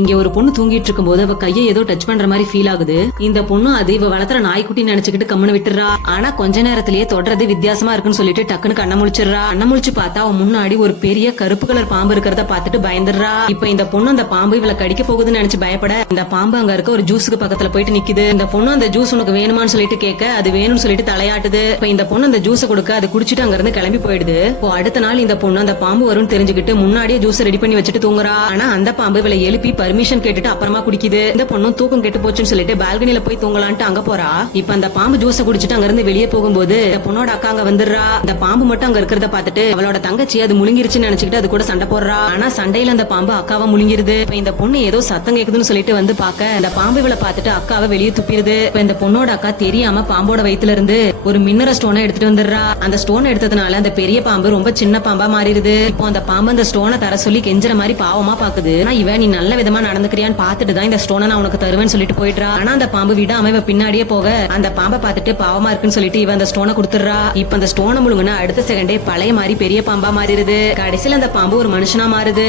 இங்க ஒரு பொண்ணு தூங்கிட்டு இருக்கும் போது அவ கையை ஏதோ டச் பண்ற மாதிரி ஃபீல் ஆகுது. இந்த பொண்ணு அது இவ வளர்த்துற நாய்க்குட்டி நினைச்சுக்கிட்டு கம்முன்னு விட்டுறா. ஆனா கொஞ்ச நேரத்திலேயே தொடர்றது வித்தியாசமா இருக்குன்னு சொல்லிட்டு டக்குன்னு கண்ண முழிச்சிடறா. கண்ண முழிச்சு பார்த்தா அவன் முன்னாடி ஒரு பெரிய கருப்பு கலர் பாம்பு இருக்கிறத பாத்துட்டு பயந்துடுறா. இப்ப இந்த பொண்ணு அந்த பாம்பு இவளை கடிக்க போகுதுன்னு நினைச்சு பயப்பட இந்த பாம்பு அங்க இருக்க ஒரு ஜூஸுக்கு பக்கத்துல போயிட்டு நிக்குது. இந்த பொண்ணு அந்த ஜூஸ் உனக்கு வேணுமான்னு சொல்லிட்டு கேட்க அது வேணும்னு சொல்லிட்டு தலையாட்டுது. இப்ப இந்த பொண்ணு அந்த ஜூஸை கொடுக்க அது குடிச்சிட்டு அங்க இருந்து கிளம்பி போயிடுது. இப்போ அடுத்த நாள் இந்த பொண்ணு அந்த பாம்பு வரும்னு தெரிஞ்சுக்கிட்டு முன்னாடியே ஜூஸ் ரெடி பண்ணி வச்சுட்டு தூங்குறா. ஆனா அந்த பாம்பு இவளை எழுப்பி பர்மிஷன் கேட்டுட்டு அப்புறமா குடிக்குது. இந்த பொண்ணும் தூக்கம் கெட்டு போச்சுன்னு சொல்லிட்டு பால்கனில போய் தூங்கலான்ட்டு அங்க போறா. இப்ப அந்த பாம்பு ஜூஸ குடிச்சிட்டு அங்க இருந்து வெளியே போகும்போது இந்த பொண்ணோட அக்கா அங்க வந்துடுறா. இந்த பாம்பு மட்டும் அங்க இருக்கிறத பாத்துட்டு அவளோட தங்கச்சி அது முழுங்கிருச்சுன்னு நினைச்சுக்கிட்டு அது கூட சண்டை போடுறா. ஆனா சண்டையில அந்த பாம்பு அக்காவை முழுங்கிருது. இப்ப இந்த பொண்ணு ஏதோ சத்தம் கேக்குதுன்னு சொல்லிட்டு வந்து பாக்க இந்த பாம்பு இவளை பாத்துட்டு அக்காவை வெளியே துப்பிடுது. இப்ப இந்த பொண்ணோட அக்கா தெரியாம பாம்போட வயித்துல இருந்து ஒரு மின்னற ஸ்டோனை எடுத்துட்டு வந்துடுறா. அந்த ஸ்டோன் எடுத்ததுனால அந்த பெரிய பாம்பு ரொம்ப சின்ன பாம்பா மாறிடுது. இப்போ அந்த பாம்பு அந்த ஸ்டோனை தர சொல்லி கெஞ்சற மாதிரி பாவமா பாக்குது. ஆனா இவன் நீ நல்ல விதமா நடந்துக்கிறியான்னு பாத்துட்டு தான் இந்த ஸ்டோனை நான் உனக்கு தருவேன்னு சொல்லிட்டு போயிடுறா. ஆனா அந்த பாம்பு விடாம இவ பின்னாடியே போக அந்த பாம்பை பாத்துட்டு பாவமா இருக்குன்னு சொல்லிட்டு இவன் அந்த ஸ்டோனை கொடுத்துடுறா. இப்ப அந்த ஸ்டோனை முழுங்கினா அடுத்த செகண்டே பழைய மாதிரி பெரிய பாம்பா மாறிடுது. கடைசியில அந்த பாம்பு ஒரு மனுஷனா மாறுது.